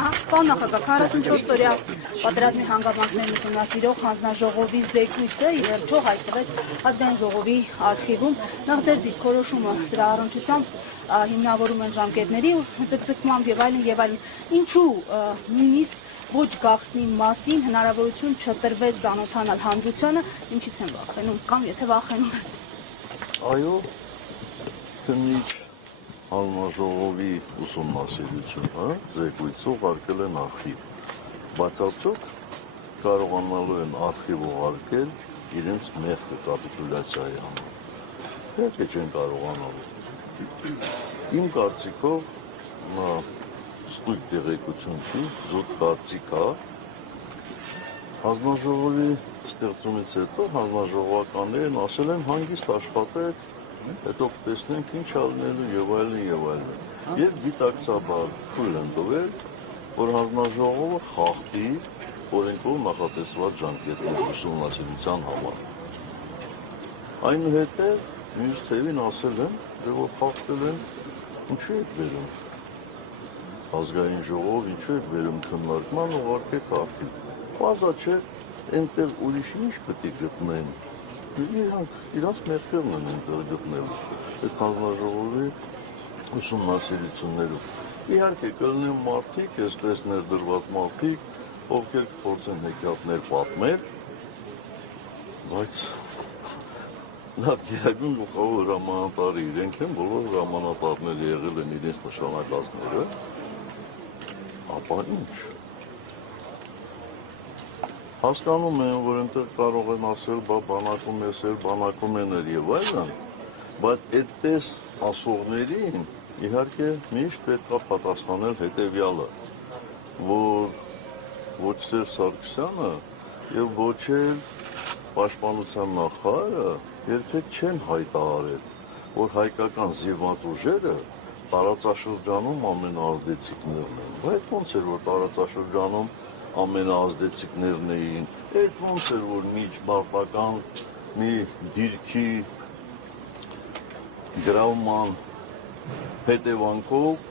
Պարոն նախագահ, 44-օրյա պատերազմի հանգամանքներն ուսումնասիրող հանձնաժողովի զեկույցը ի վերջո հայտնվեց ազգային ժողովի արխիվում։ Նախ ձեր դիրքորոշումը սրա առնչությամբ հիմնավորում են ժամկետների ձգձգմամբ եւ այլն, ինչու նույնիսկ ոչ գաղտնի մասին հնարավորություն չտրվեց ծանոթանալ հանրությանը, ինչից են վախենում կամ եթե վախենում են։ Այո, քննիչ հանձնաժողովի ուսումնասիրությունը զեկույցը ուղարկել են արխիվ, բայց արդյոք կարողանալու են արխիվ ուղարկել իրենց մեղքը կապիտուլյացիայի համար։ Իհարկե չեն կարողանալու։ Իմ կարծիքով ստույգ տեղեկություն չի, զուտ կարծիք է, հանձնաժողովի ստեղծումից հետո հանձնաժողովականներն ասել են հանգիստ աշխատեք, հետո տեսնենք ինչ ալնելու եւ այլն։ Եվ գիտակցաբար թույլ են տվել, որ հանձնաժողովը խախտի օրենքով նախատեսված ժամկետների ուսումնասիրության համար։ Այնուհետև մյուս թևին ասել են, որ խախտել են, ինչու եք բերում ազգային ժողով, ինչու եք բերում քննարկման, ուղարկեք արխիվ։ Բազա չէ, այնտեղ ուրիշ ինչ պետք է գտնեն։ Իրանց մեղքերն են այնտեղ գտնելու, այդ հանձնաժողովի ուսումնասիրություններում։ Իհարկե կլինեն մարդիկ, այսպես ներդրված մարդիկ, ովքեր կփորձեն հեքիաթներ պատմել, բայց լավ գերագույն գլխավոր հրամանատարը իրենք են, բոլոր հրամանատարները եղել են իրենց նշանակածները, ապա ինչ։ Հասկանում են, որ այնտեղ կարող են ասել, բանակում էսեր, բանակում էներ եւ այլն, բայց այդպես ասողներին իհարկե միշտ պետք է պատասխանել հետեւյալը, որ ոչ Սերժ Սարգսյանը եւ ոչ էլ պաշտպանության նախարարը երբեք չեն հայտարարել, որ հայկական զինված ուժերը տարածաշրջանում ամենաազդեցիկներն են։ Այդ ոնց էր, որ տարածաշրջանում ամենաազդեցիկներն էին, այդ ոնց էր, որ միջմարտական մի դիրքի գրավման հետևանքով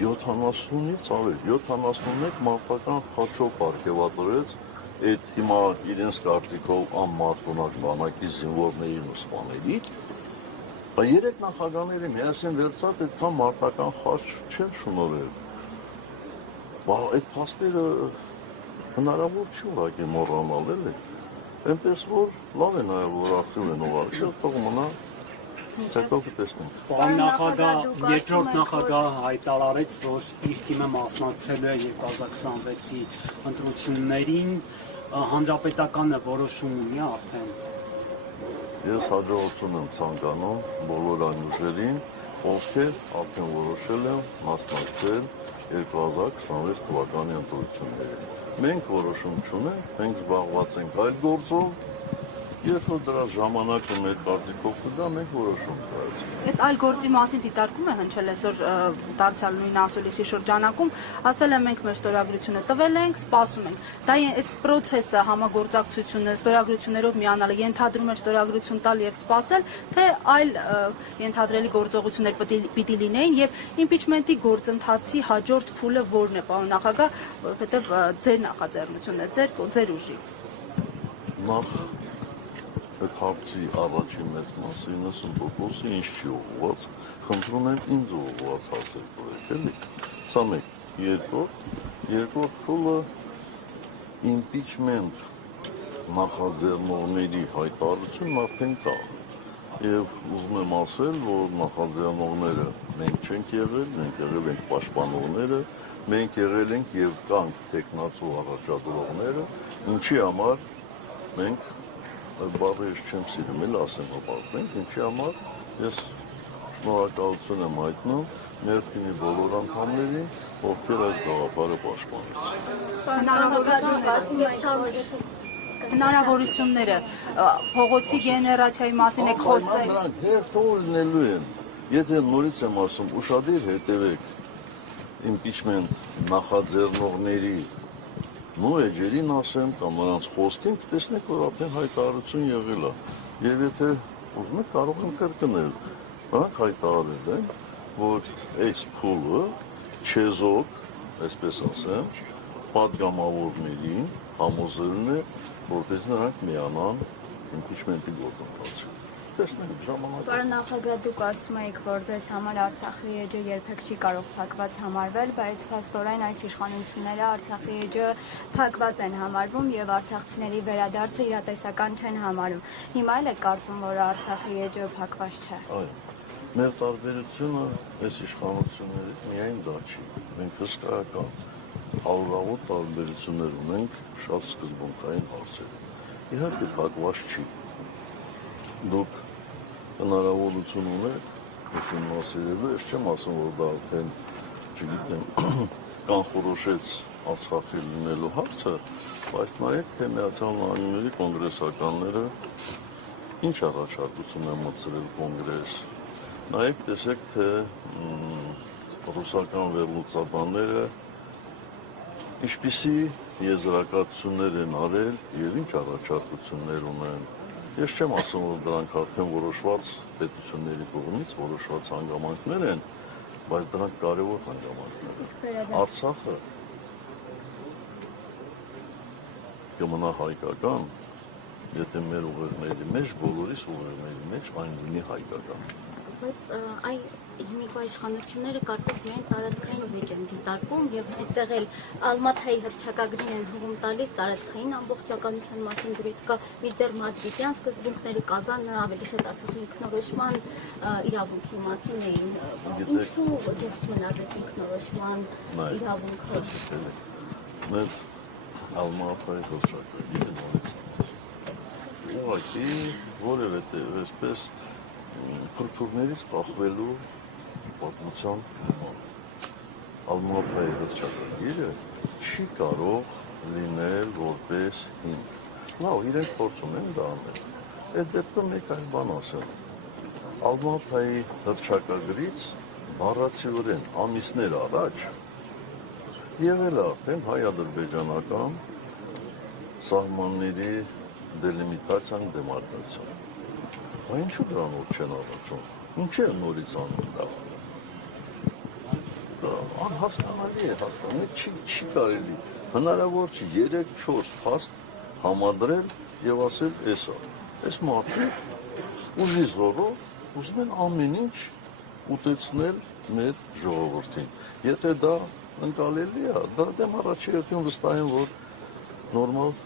70-ից ավել, 71 մարտական խաչով պարգևատրեց այդ հիմա իրենց կարծիքով անմարտունակ բանակի զինվորներին ու սպաներին, բայց երեք նախագահները միասին վերցած այդքան մարտական խաչ չեն շնորհել։ Այդ փաստերը հնարավոր չի ուղղակի մոռանալ, էլի։ Այնպես որ լավ է նաև որ արխիվ են ուղարկել, թող մնա, հետո կտեսնենք։ Պարոն նախագահ, երկրորդ նախագահը հայտարարեց, որ իր թիմը մասնակցել է 2026-ի ընտրություններին, հանրապետականը որոշում ունի արդեն։ Ես հաջողություն եմ ցանկանում բոլոր այն ուժերին, ովքեր արդեն որոշել են մասնակցել 2026 թվականի ընտրություններին։ Մենք որոշում չունենք, մենք զբաղված ենք այլ գործով, երբ որ դրա ժամանակը մեր կարծիքով կգա, մենք որոշում կայացնենք։ Այդ այլ գործի մասին դիտարկում է հնչել այսօր դարձյալ նույն ասուլիսի շրջանակում, ասել են մենք մեր ստորագրությունը տվել ենք, սպասում ենք։ Դա այդ process-ը, համագործակցությունը, ստորագրություններով միանալը ենթադրում էր ստորագրություն տալ եւ սպասել, թե այլ ենթադրելի գործողություններ պիտի լինեին եւ իմպիչմենտի գործընթացի հաջորդ փուլը որն է, պարոն նախագահ, որովհետեւ ձեր նախաձեռնությունն է, ձեր ուժի։ Նախ այդ հարցի առաջի մեծ մասի 90%-ը ինձ չի ուղղված, խնդրում եմ ինձ ուղղված հարցեր տվեք, էլի։ Սա մեկ, երկրորդ փուլը impeachment նախաձեռնողների հայտարարությունն արդեն կա։ Եվ ուզում եմ ասել, որ նախաձեռնողները մենք չենք եղել, մենք եղել ենք պաշտպանողները, մենք եղել ենք եւ կանք տեխնացու առաջադրողները, ինչի համար մենք այդ բառը ես չեմ սիրում, էլ ասեմ հպարտենք, ինչի համար ես շնորհակալություն եմ հայտնում մեր թիմի բոլոր անդամներին, ովքեր այս գաղափարը պաշտպանեցին։ Հնարավորությունները փողոցի գեներացիայի մասին եք խոսել։ Նրանք հերթով լինելու են, եթե նորից եմ ասում, ուշադիր հետևեք impeachment նախաձեռնողների նույն էջերին ասեմ կամ նրանց խոսքին, տեսնեք, որ արդեն հայտարարություն եղել է։ Եվ եթե ուզում եք, կարող եմ կրկնել, նրանք հայտարարել են, որ այս փուլը չեզոք այսպես ասեմ, պատգամավորներին համոզելն է, որպես նրանք միանան իմպիչմենտի գործընթացին։ Տեսնենք ժամանակը։ Պարոն նախագահ, դուք ասում եք, որ ձեզ համար Արցախի էջը երբեք չի կարող փակված համարվել, բայց փաստորեն այս իշխանությունները Արցախի էջը փակված են համարվում եւ արցախցիների վերադարձը իրատեսական չեն համարում։ Հիմա էլ եք կարծում, որ Արցախի էջը փակված չէ։ Այո։ Մեր տարբերությունը այս իշխանություններից միայն դա չի։ Մենք հսկայական հարյուրավոր տարբերություններ ունենք շատ սկզբունքային հարցերում։ Իհարկե փակված չի։ Դուք հնարավորություն ունեք ուսումնասիրելու, ես չեմ ասում, որ դա արդեն, չգիտեմ, կանխորոշեց Արցախի լինելու հարցը, բայց նայեք, թե Միացյալ Նահանգների կոնգրեսականները ինչ առաջարկություն են մտցրել կոնգրես։ Նայեք, տեսեք, թե ռուսական վերլուծաբանները ինչպիսի եզրակացություններ են արել եւ ինչ առաջարկություններ ունեն։ Ես չեմ ասում, որ դրանք արդեն որոշված պետությունների կողմից որոշված հանգամանքներ են, բայց դրանք կարևոր հանգամանքներ են։ Արցախը կմնա հայկական, եթե մեր ուղերձների մեջ, բոլորիս ուղերձների մեջ այն լինի հայկական։ Բայց այ հիմիկվա իշխանությունները կարծես միայն տարածքային վեճ են դիտարկում եւ այդտեղ էլ Ալմաթայի հռչակագրին են հողում տալիս տարածքային ամբողջականության մասին գրեթե կա մինչդեռ մադրիդյան սկզբունքների Կազանը ավելի շատ Արցախի ինքնորոշման իրավունքի մասին էին։ Ինչու դուրս մնաց այս ինքնորոշման իրավունքը։ Մեր Ալմաթայի հռչակագիրը նորից ուղղակի որևէ այսպես քրթուրներից կախվելու պատմության Ալմաթայի հռչակագիրը չի կարող լինել որպես հիմք։ Լավ, իրենք փորձում են դա անել։ Այդ դեպքում մեկ այլ բան ասեմ։ Ալմաթայի հռչակագրից բառացիորեն ամիսներ առաջ եղել է արդեն հայ-ադրբեջանական սահմանների դելիմիտացիան, դեմարկացիան։ Բայց ինչու դրանով չեն առաջում։ Ինչ է նորից անում դա։ Անհասկանալի է, հասկանալի չի կարելի։ Հնարավոր չի 3-4 փաստ համադրել եւ ասել էսա։ Այս մարդիկ ուժի զորով ուզում են ամեն ինչ ուտեցնել մեր ժողովրդին։ Եթե դա ընկալելի է, դրա դեմ առաջի հերթին վստահ եմ, որ նորմալ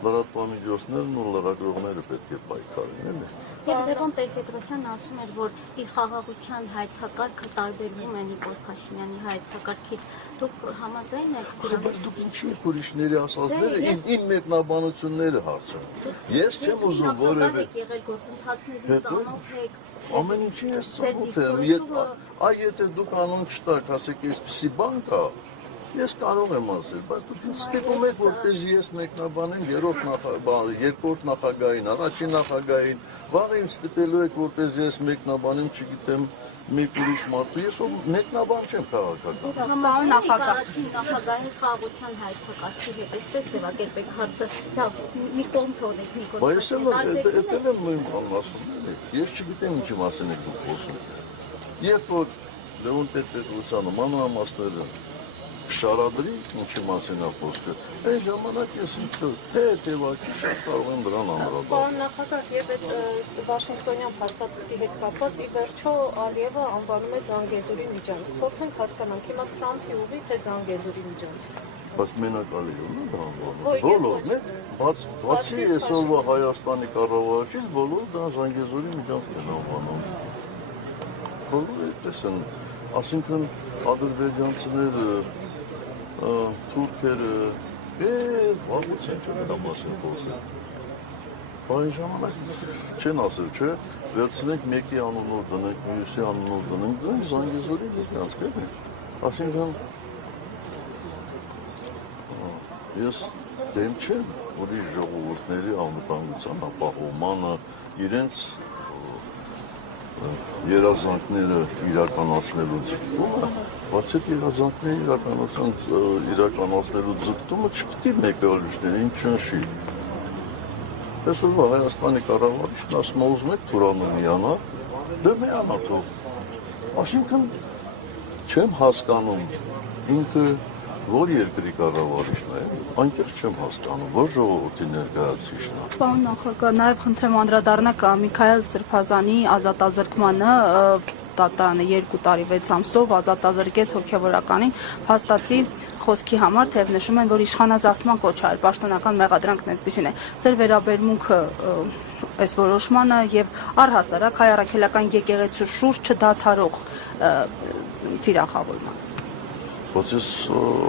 լրատվամիջոցներն ու լրագրողները պետք է պայքարեն, էլի։ Եվ Լևոն Տեր-Պետրոսյանն ասում էր, որ իր խաղաղության հայեցակարգը տարբերվում է Նիկոլ Փաշինյանի հայեցակարգից։ Դուք համաձայն եք դրան։ Դուք ինչի եք ուրիշների ասածները իմ մեկնաբանությունները հարցնում։ Ես չեմ ուզում որևէ եղել գործընթացների ծանոթ եք։ ամեն ինչի ես ծանոթ եմ։ Եթե դուք անուն չտաք, ասեք, այսպիսի բան կա, ես կարող եմ ասել, բայց դուք ինձ ստիպում եք, որպես ես մեկնաբանեմ երկրորդ նախագահին, առաջին նախագահին, վաղ ինձ ստիպելու եք, որպես ես մեկնաբանեմ, չգիտեմ, մեկ ուրիշ մարդու, ես մեկնաբան չեմ քաղաքական։ Առաջին նախագահի խաղաղության հայեցակարգի հետ այսպես ձևակերպեք հարցը, լավ, մի կողմ թողնեք Նիկոլ Բայց ես էլ եմ նույն բանն ասում, ես չգիտեմ ինչի մասին եք դուք խոսում։ Երբ որ Լևոն Տեր-Պետրոսյանը մանրամասները շարադրի, ինչի մասին է խոսքը, այն ժամանակ ես հետևակի շատ կարող եմ դրան անդրադառնալ։ Պարոն նախագահ, եւ այդ Վաշինգտոնյան փաստաթղթի հետ կապված ի վերջո Ալիևը անվանում է Զանգեզուրի միջանցք։ Փորձենք հասկանանք հիմա Թրամփի ուղի թե Զանգեզուրի միջանցք։ Բայց մենակ Ալիևն է դա անվանում։ Բոլորն է, բացի այսօրվա Հայաստանի կառավարչից, բոլորը դա Զանգեզուրի միջանցք են անվանում։ Բոլորը այդպես են, այսինքն ադրբեջանցիները թուրքերը, վաղուց են չէ դրա մասին խոսել։ Բայց ժամանակ չեն ասել, չէ, վերցնենք մեկի անունով դնենք, մյուսի անունով դնենք, դրանք Զանգեզուրի միջանցքեր են։ Այսինքն ես դեմ չեմ ուրիշ ժողովուրդների անվտանգության ապահովմանը, իրենց երազանքները իրականացնելու ձգտումը, բայց այդ երազանքների իրականացնելու ձգտումը չպետք է մեկը ուրիշներին չնշի։ Այսօրվա Հայաստանի կառավարիչն ասում է ուզում եք Թուրանը միանա, դե միանա թող։ Այսինքն չեմ հասկանում ինքը որ երկրի կառավարիչն է, այնտեղ չեմ հասկանում, որ ժողովրդի ներկայացուցիչն է։ Պարոն նախագահ, նաև խնդրեմ անդրադառնաք Միքայել Սրբազանի ազատազրկմանը, տատանը 2 տարի 6 ամսով ազատազրկեց հոգևորականին, փաստացի խոսքի համար թեև նշում են, որ իշխանազավթման կոչ արել, պաշտոնական մեղադրանքն այդպեսին է։ Ձեր վերաբերմունքը այս որոշմանը եւ առհասարակ հայ առաքելական եկեղեցու շուրջ չդադարող թիրախավորման։ Բայց ես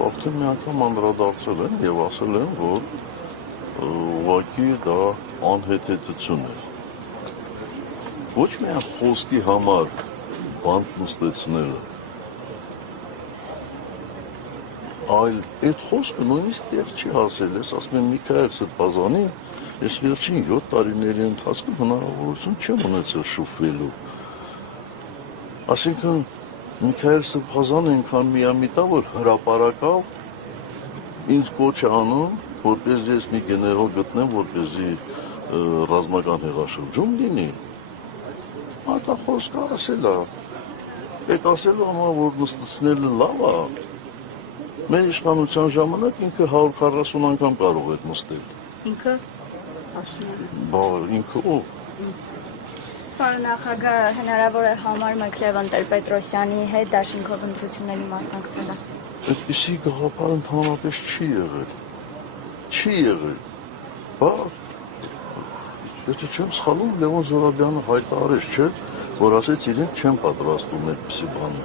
արդեն մի անգամ անդրադարձել եմ եւ ասել եմ, որ ուղղակի դա անհեթեթություն է։ Ոչ միայն խոսքի համար բան նստեցնելը, այլ այդ խոսքը նույնիսկ տեղ չի հասել, ես ասում եմ Միքայել Սրբազանին, ես վերջին 7 տարիների ընթացքում հնարավորություն չեմ ունեցել շփվելու։ Այսինքն Միքայել Սրբազանը այնքան միամիտ է, որ հրապարակավ ինձ կոչ է անում, որպեսզի ես մի գեներալ գտնեմ, որպեսզի ռազմական հեղաշրջում լինի։ Ատա խոսքը ասել է, այդ ասելու համար, որ նստեցնելը լավ է, մեր իշխանության ժամանակ ինքը 140 անգամ կարող է նստել։ Ինքը Աշնանը։ Բա ինքը ո՞վ։ Պարոն նախագահ, հնարավոր է համարում եք Լևոն Տեր-Պետրոսյանի հետ դաշինքով ընտրությունների մասնակցելը։ Այդպիսի գաղափար ընդհանրապես չի եղել։ Չի եղել։ Բա եթե չեմ սխալվում, Լևոն Զորաբյանը հայտարարեց, չէ՞, որ ասեց իրենք չեն պատրաստվում այդպիսի բան։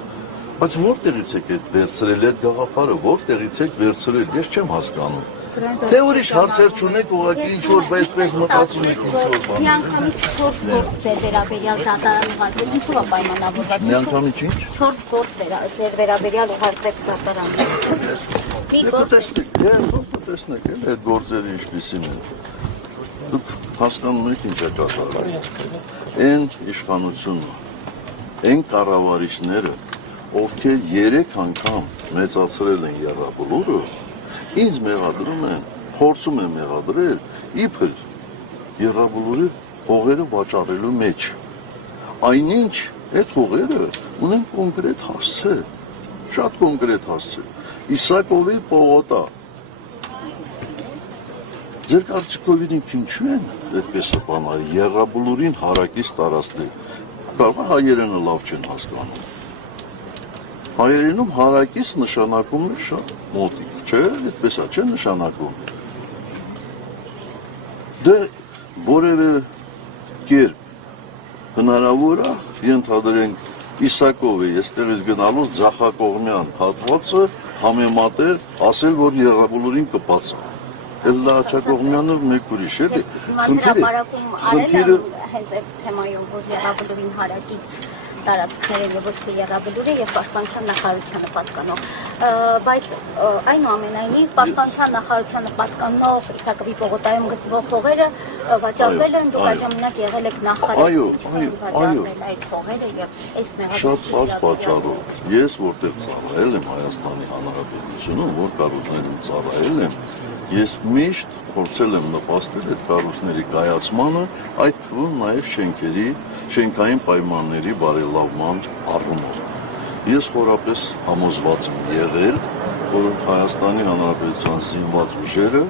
Բայց որտեղից եք այդ վերցրել այդ գաղափարը, որտեղից եք վերցրել, ես չեմ հասկանում։ Թե ուրիշ հարցեր չունեք, ուղղակի ինչ որ այսպես մտածում եք ինչ որ բան։ Միանգամից 4 գործ ձեր վերաբերյալ դատարան ուղարկվեց, ինչու է պայմանավորված։ Միանգամից ինչ։ 4 գործ ձեր վերաբերյալ ուղարկվեց դատարան։ Մի գործ Տեսնեք, այդ գործերը ինչպիսին են։ Դուք հասկանում եք ինչ է կատարվում։ Այն իշխանությունը, այն կառավարիչները, ովքեր 3 անգամ մեծացրել են եռաբլուրը, ինձ մեղադրում են, փորձում են մեղադրել, իբր եռաբլուրի հողերը վաճառելու մեջ։ Այնինչ այդ հողերը ունեն կոնկրետ հասցե, շատ կոնկրետ հասցե։ Իսակովի պողոտա։ Ձեր կարծիքով իրենք ինչու են այդպես բաներ, եռաբլուրին հարակից տարածել։ Կարող է հայերենը լավ չեն հասկանում։ Հայերենում հարակից նշանակում է շատ մոտիկ, չէ՞, այդպես է, չէ՞ նշանակում։ Դե որևէ կերպ հնարավոր է ենթադրենք Իսակովի այստեղից գնալուց ձախակողմյան հատվածը համեմատել, ասել, որ եռաբլուրին կպացա։ Էլ Աչակողմյանը մեկ ուրիշ է։ հրապարակում արել եմ հենց այդ թեմայով, որ եռաբլուրին հարակից տարածքները եւ ոչ թե եռաբլուրը եւ պաշտպանության նախարարությանը պատկանող, բայց այնուամենայնիվ պաշտպանության նախարարությանը պատկանող Իսակովի պողոտայում գտնվող հողերը վաճառվել են, դուք այժմինակ եղել եք նախարար վաճառել այդ հողերը եւ այս շատ բարձ պատճառով ես որտեղ ծառայել եմ Հայաստանի Հանրապետությունում, որ կառույցներում ծառայել եմ, ես միշտ փորձել եմ նպաստել այդ կառույցների կայացմանը, այդ թվում նաեւ շենքային պայմանների բարելավման առումով։ Ես խորապես համոզված եմ եղել, որ Հայաստանի Հանրապետության զինված ուժերը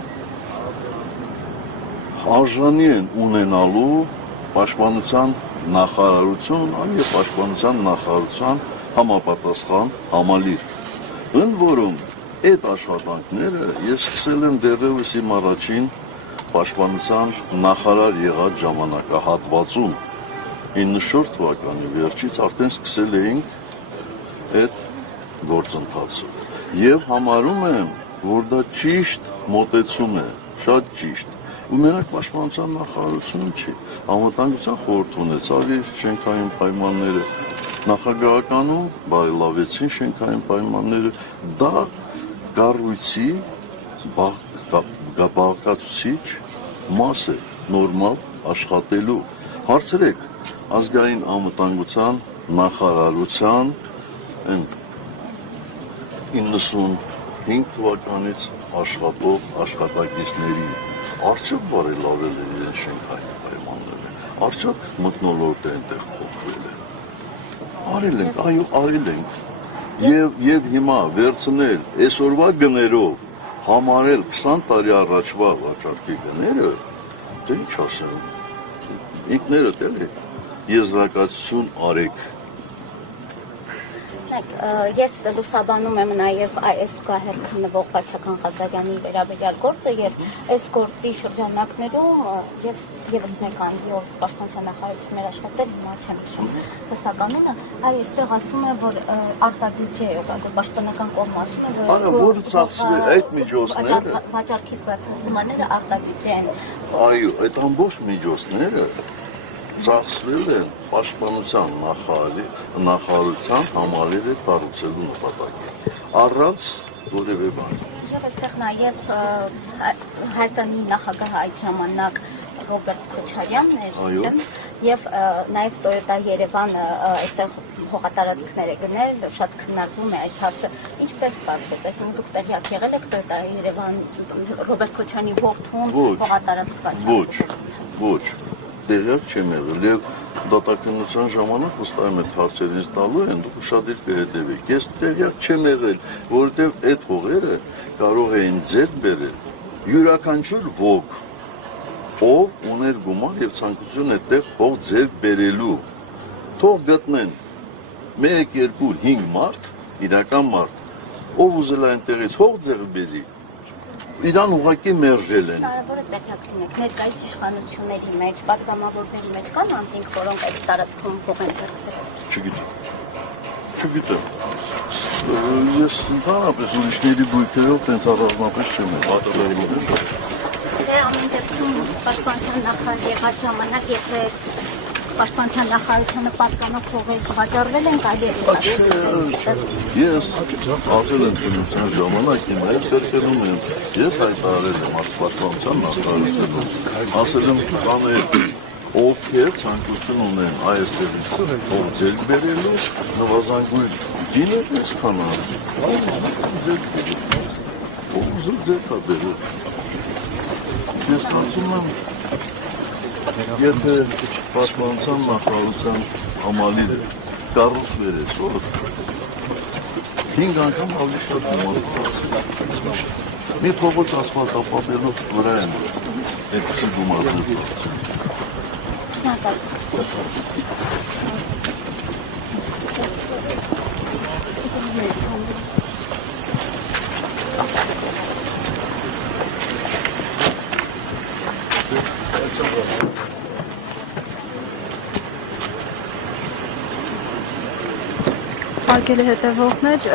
արժանի են ունենալու պաշտպանության նախարարություն եւ պաշտպանության նախարարության համապատասխան համալիր։ Ընդ որում այդ աշխատանքները ես սկսել եմ դեռևս իմ առաջին պաշտպանության նախարար եղած ժամանակահատվածում 94 թվականի վերջից արդեն սկսել էինք այդ գործընթացը եւ համարում եմ, որ դա ճիշտ մոտեցում է, շատ ճիշտ։ Ու մենակ պաշտպանության նախարարությունը չի, անվտանգության խորհուրդ ունեցավ իր շենքային պայմանները, նախագահականում բարելավեցին շենքային պայմանները, դա կառույցի բաղկացուցիչ մաս է, նորմալ աշխատելու։ Հարցրեք ազգային անվտանգության նախարարության 95 թվականից աշխատող աշխատակիցների արդյոք բարելավել են իրենց շենքային պայմանները, արդյոք մթնոլորտը այնտեղ փոխվել է։ Արել ենք, այո, արել ենք, Եվ հիմա վերցնել այսօրվա գներով համարել 20 տարի առաջվա վաճառքի գները, դե ինչ ասեմ, ինքներդ էլի եզրակացություն արեք։ Ես լուսաբանում եմ նաև այս զուգահեռ քննվող Վաչական Ղազարյանի վերաբերյալ գործը եւ այս գործի շրջանակներում եւ եւս մեկ անձի ով պաշտպանության նախարարություններ աշխատել հիմա չեմ հիշում հստականությունը, այստեղ ասում է, որ արտաբյուջե պաշտպանական կողմը ասում է, որ ծախսվել այդ միջոցները վաճառքից բացած գումարները արտաբյուջե են։ Այո, այդ ամբողջ միջոցները ծախսվել են պաշտպանության նախարարության համալիրը կառուցելու նպատակին, առանց որևէ բան։ Եվ այստեղ նաև Հայաստանի նախագահը այդ ժամանակ Ռոբերտ Քոչարյանն էր, եւ նաև Toyota Երևանը այստեղ հողատարածքներ է գնել, շատ քննարկվում է այս հարցը։ Ինչպես ստացվեց, այսինքն դուք տեղյակ եղել եք Toyota Երևան Ռոբերտ Քոչարյանի որդուն հողատարածք վաճառելու։ Ոչ, տեղյակ չեմ եղել եւ դատականության ժամանակ վստահ եմ այդ հարցերին տալու են, դուք ուշադիր կհետևեք։ Ես տեղյակ չեմ եղել, որովհետեւ այդ հողերը կարող էին ձեռք բերել յուրաքանչյուր ոք, ով ուներ գումար եւ ցանկություն այդտեղ հող ձեռք բերելու։ Թող գտնեն 1, 2, 5 մարդ, իրական մարդ, ով ուզել է այնտեղից հող ձեռք բերի, իրան ուղղակի մերժել են։ Կարևորը տեղյակ լինեք, ներկայիս իշխանությունների մեջ, պատգամավորների մեջ կան անձինք, որոնք այդ տարածքում հող են ձեռք բերել։ Չգիտեմ։ Ես ընդհանրապես ուրիշների բույքերով տենց առանձնապես չեմ եղել։ Դե ամեն դեպքում պաշտպանության նախարար եղած ժամանակ, եթե պաշտպանության նախարարությանը պատկանող հողեր վաճառվել են, կարելի է։ Ես ասել եմ քննության ժամանակ իմ այս քրկնում եմ, ես հայտարարել եմ պաշտպանության նախարարությունում, ասել եմ կաներ ովքեր ցանկություն ունեն այստեղից հող ձեռք բերելու, նվազանգույն գինը այսքան ձեռք բերել։ Ես կարծում եմ, եթե պաշտպանության նախարարության համալիրը կառուցվեր այսօր, 5 անգամ ավելի շատ գումար։ Մի փողոց ասֆալտապատելով վրա են այդպիսի գումարներ։ Հարգելի հետևողներ,